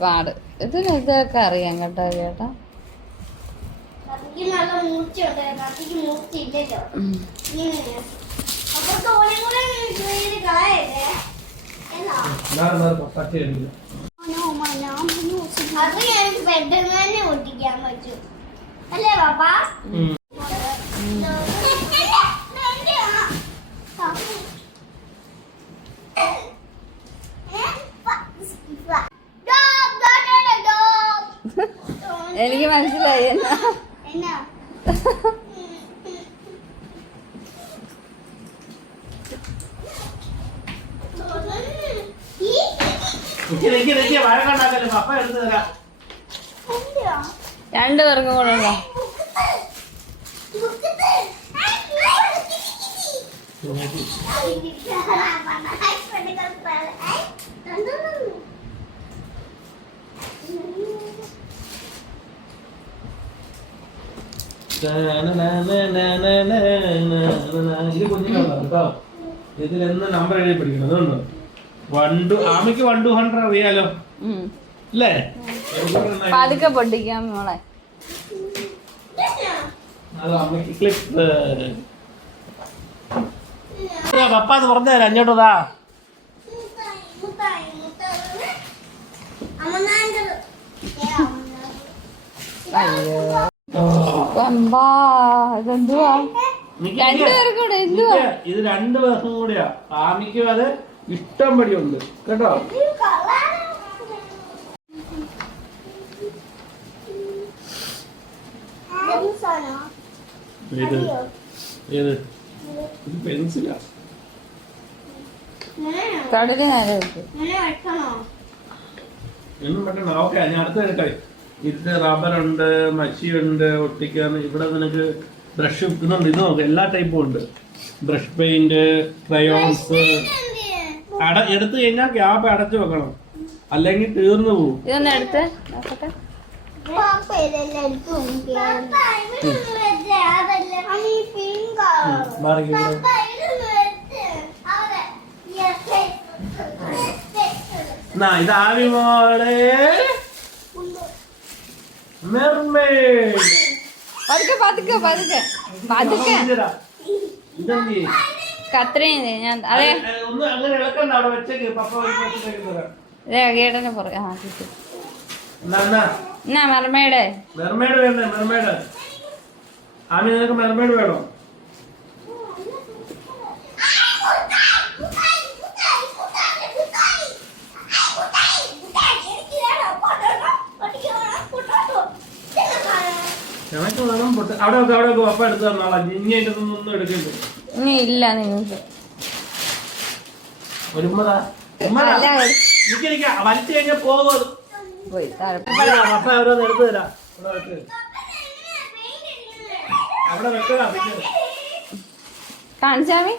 പാട്. ഇതിന് ഇതൊക്കെ അറിയാം കേട്ടോ ചേട്ടാ. അത് പെട്ടെന്ന് തന്നെ പറ്റും. അല്ലേ പാപ്പാ? എനിക്ക് മനസ്സിലായി എന്നാ എന്നാ കൂടെ ഉണ്ടോ തരാം രണ്ടു പേർക്കും കൂടെ ഉണ്ടോ ഇത് കുഞ്ഞിനാണ് കേട്ടോ. ഇതിലെന്ന് നമ്പർ എഴുതി പഠിക്കണം അതുകൊണ്ടോ വൺ ടു ആമയ്ക്ക് വൺ ടു ഹൺഡ്രഡ് അറിയാലോ. അല്ലേ? പതുക്കെ പൊട്ടിക്കാം മോളെ. അത് അമ്മയ്ക്ക് ക്ലിപ്പ് പപ്പ അത് പറഞ്ഞു തരാം. അഞ്ഞോട്ടതാ അയ്യോ. ഇതെന്തുവാ? കൂടെ എന്തുവാ? ഇത് രണ്ടു പേർക്കും കൂടിയാ. ആമിക്കും അത് ഇഷ്ടം പടിയുണ്ട് കേട്ടോ? ഇത് ഏത്? ഇത് പെൻസിലാ. കടൽ നേരെ വെച്ചു വെക്കണോ? എന്നും പെട്ടെന്ന് ഓക്കെ ഞാൻ അടുത്ത എടുക്കാം ഇത് റബ്ബറുണ്ട് മച്ചിയുണ്ട് ഒട്ടിക്കാൻ ഇവിടെ നിനക്ക് ബ്രഷ് ഇതുണ്ട് ഇത് നോക്ക് എല്ലാ ടൈപ്പും ഉണ്ട്. ബ്രഷ് പെയിന്റ് ക്രയോൺസ് അട എടുത്തു കഴിഞ്ഞാൽ ഗ്യാപ്പ് അടച്ചു വെക്കണം. അല്ലെങ്കിൽ തീർന്നു പോകും ഇതൊന്ന് എടുത്ത് ഇത് ആവി മോളെ മെർമേഡ് പതുക്കെ പതുക്കെ. പതുക്കെ. പതുക്കെ കത്രയും ഞാൻ അതെ. ഒന്ന് അങ്ങനെ ഇളക്കണ്ട അവിടെ പപ്പ ഒരു വെച്ചിട്ടേക്ക് തരാം. അതെ ഗേടനെ പറ ആ കിട്ടി എന്നാ മറമയുടെ മെർമേഡ് വേണ്ടേ? ആമി നിനക്ക് മെർമേഡ് വേണോ? ഞങ്ങൾക്ക് വേണം പൊട്ട്. അവിടെ അവിടെ പപ്പ എടുത്ത് തന്നോളാം ഇനി അതിന്റെ ഒന്നും എടുക്കരുത് ഇനി ഇല്ല നിങ്ങൾക്ക്. ഒരു അല്ല, ഒരു- നിക്ക് നിക്ക്. വലിച്ചു കഴിഞ്ഞാൽ പോകും അത്. പോയി താഴെ പോയി. ഇല്ല, പപ്പ ഓരോന്ന് എടുത്തു തരാം. അവിടെ വെക്ക് അവിടെ വെക്കടാ വെക്ക്. കാണിച്ചാമി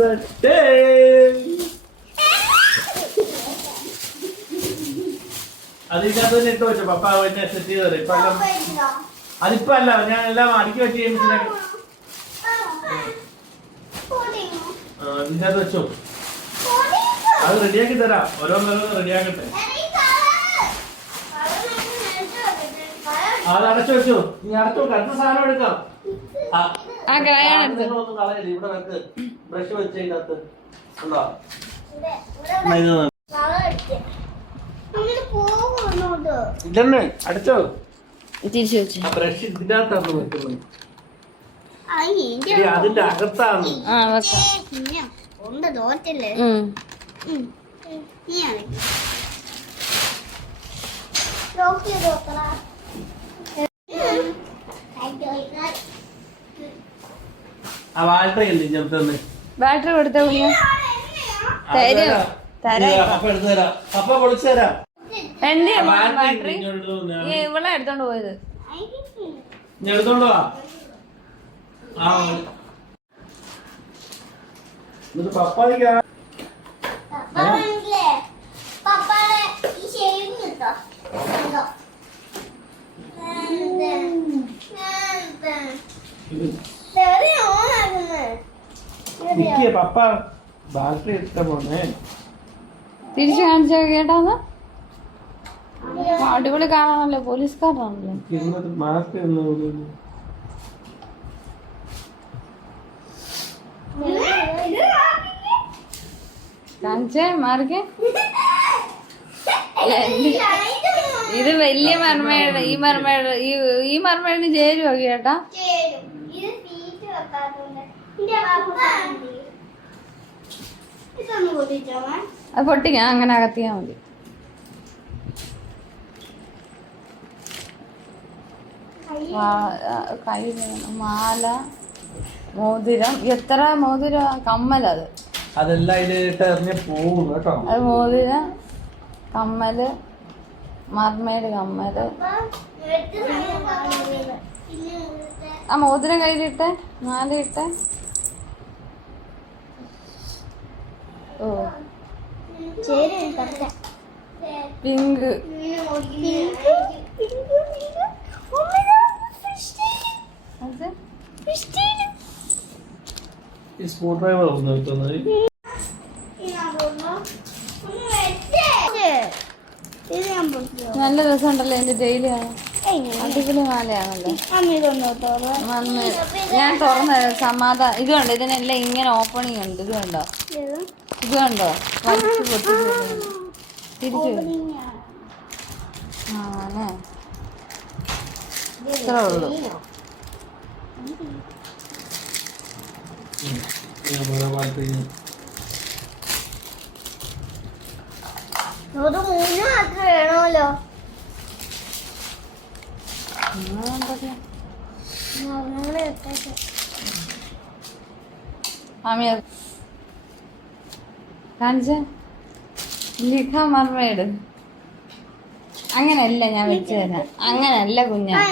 a tail. അത് ഇതിനകത്ത് തന്നെ ഇട്ട് വെച്ചു പപ്പ പിന്നെ സെറ്റ് ചെയ്ത് തരും ഇപ്പൊ എല്ലാം അതിപ്പോ അല്ല ഞാൻ എല്ലാം അടുക്കി വെച്ച് കഴിയുമ്പോഴത്തേക്ക് ഇതിനകത്ത് വെച്ചു. അത് റെഡിയാക്കി തരാം. ഓരോന്നോരോന്ന് റെഡിയാക്കട്ടെ അത് അടച്ചു വെച്ചു നീ അടച്ചു അടുത്ത സാധനം എടുക്കാം. ആ, ആ ക്രയോൺ എടുത്ത്. സാധനങ്ങളൊന്നും കളയരുത്. ഇവിടെ വെക്ക് ബ്രഷ് വെച്ച് ഇതിനകത്ത് ഉണ്ടോ? എന്നാ ഇത് നോക്ക്. ഇതന്നെ അടച്ചോ. തിരിച്ചു വെച്ചു. ആ ബ്രഷ് ഇതിനകത്താണ് വെക്കുന്നത് എടി, അതിന്റെ അകത്താണ്. ആ വെക്കാം ഉണ്ട് തോറ്റല്ലേ ഉം. നീ ചെയ്ത് വെക്കടാ ആ ബാറ്ററി ഉണ്ട് ഇങ്ങനത്തെ ബാറ്ററി കൊടുത്ത എന്റെ ബാറ്ററി ഇവളെ എടുത്തോണ്ട് പോയത്. എടുത്തോണ്ട് പപ്പ വേണ്ടില്ലേ പപ്പാടെ ഈ ഷെയ്ഡ് കിട്ടോ കണ്ടോ എന്ത്? എന്ത്? ഇത് ഇതെവിടെയാ on ആക്കുന്നെ? ഇവിടെയോ? നിക്ക് പപ്പ ബാറ്ററി എടുത്ത പോന്നെ തിരിച്ചു കാണിച്ചാ കേട്ടാന്ന് അടിപൊളി കാണാനല്ലോ പോലീസുകാരനാണല്ലോ മാസ്ക് കാണിച്ചേ ഒന്ന് ഇത് വലിയ മർമയുടെ ഈ മർമയുടെ ഈ ഈ മർമയുടെ ചേരുവോ കേട്ടാ അത് പൊട്ടിക്ക അങ്ങനെ അകത്തിയാ മതി. കൈ. മാല മോതിരം. എത്ര മോതിരം? കമ്മലത് അതെല്ലാം ഇതിലിട്ട് എറിഞ്ഞ് പോകും കേട്ടോ. അത് മോതിരം കമ്മൽ മർമേഡ് കമ്മൽ ആ മോതിരം കയ്യിലിട്ടെ? മാല ഇട്ട ഓ. പിങ്ക്. ഈ സ്ക്രൂ ഡ്രൈവർ ഒന്ന് വെക്കുന്നത് നല്ല രസമുണ്ടല്ലോ എന്റെ ഡെയിലി ആണ് അടിപൊളി മാലയാണല്ലോ വന്ന് ഞാൻ തുറന്ന സമാധാ ഇത് കണ്ടോ? ഇതിനെല്ലാം ഇങ്ങനെ ഓപ്പണിങ് ഉണ്ട്. ഇത് കണ്ടോ? ഇത് കണ്ടോ? വലിച്ചു പൊട്ടിച്ചു തിരിച്ചു ആണേ ഇത്രേ ഉള്ളൂ. മൂന്ന് മാത്രമേ വേണമല്ലോ. ഞങ്ങൾ കാണിച്ച? ലിഖ മർമേഡ് അങ്ങനല്ല ഞാൻ വെച്ച് തരാം. അങ്ങനല്ല കുഞ്ഞ. ആ,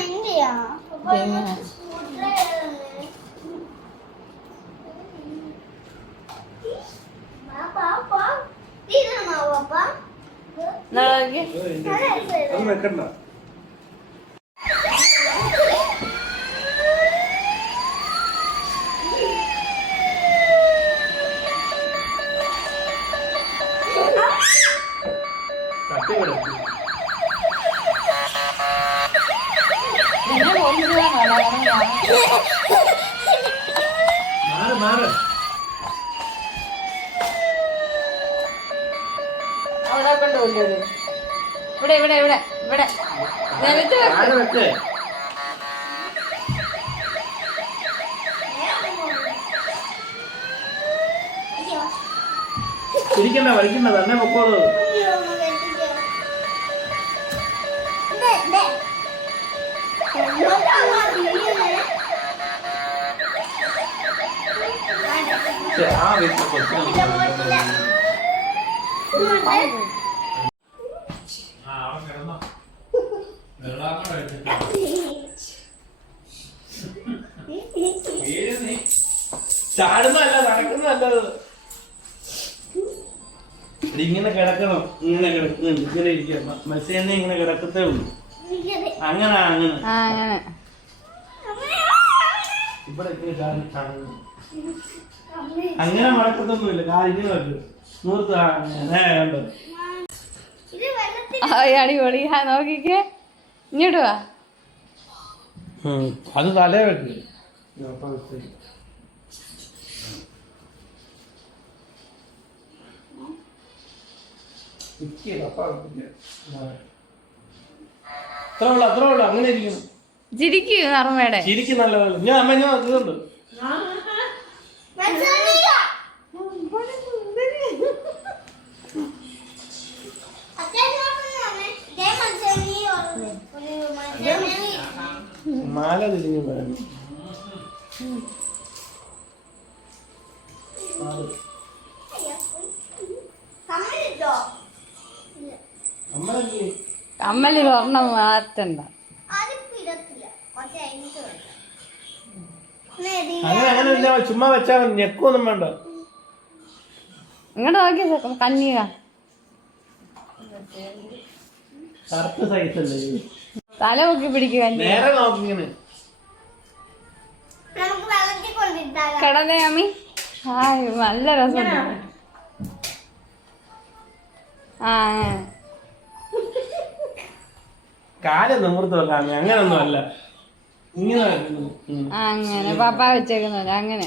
മാറ് മാറ്. അവിടെ കൊണ്ടുപോയില്ലേ ഇവിടെ ഇവിടെ ഇവിടെ ഇവിടെ. നിലത്ത് വെക്ക്. പിടിക്കണ്ട വലിക്കണ്ട തന്നെ പൊക്കോളൂ. ചാടുന്നതല്ല നടക്കുന്നതല്ല ചാടുന്നല്ല നടക്കുന്നല്ല ഇങ്ങനെ കിടക്കണം ഇങ്ങനെ കിടക്കുന്നു ഇങ്ങനെ ഇരിക്കുക മത്സ്യം ഇങ്ങനെ കിടക്കത്തേ ഉള്ളൂ. അങ്ങനെ അങ്ങനെ ആ ഇവിടെ ഇങ്ങനെ ചാടി ചാടുന്നു. അങ്ങനെ മടക്കത്തൊന്നുമില്ല കാര്യങ്ങളുണ്ട് നൂർത്ത് കണ്ടോ അടിപൊളി. നോക്കിക്കേ. ഇങ്ങോട്ട് വാ. അത് തലേ വെക്ക്. അത്ര ഉള്ളു അത്ര ഉള്ളു. അങ്ങനെ ഇരിക്കുന്നു. ചിരിക്കൂ നർമ്മയുടെ. ചിരിക്കും നല്ല പോലെ ഞാൻ അമ്മ ഞാൻ ഇതുണ്ട് മാല തിരിഞ്ഞു. അമ്മ കമ്മൽ സ്വർണം മാറ്റണ്ട അതിപ്പോ ഇടത്തില്ല. കുറച്ച് കഴിഞ്ഞിട്ട് വെക്കാം. എന്നാ ഇത് അങ്ങനെ അങ്ങനെ ഇല്ല ചുമ്മാ വെച്ചാൽ മതി. ഞെക്കൊന്നും വേണ്ട. ഇങ്ങോട്ട് നോക്കി സൈസ് അല്ലേ ഇത്? തല പൊക്കി പിടിക്കുക നേരെ നോക്കിങ്ങനെ കടലേ അമ്മി. ഹായ് നല്ല രസം. ആ. കാൽ നിമിർത്ത് വെക്കാം അങ്ങനൊന്നും അല്ല ഇങ്ങനെ വെക്കുന്നു. ഉം. ആ, അങ്ങനെ. പാപ്പ വെച്ചേക്കുന്ന പോലെ അങ്ങനെ.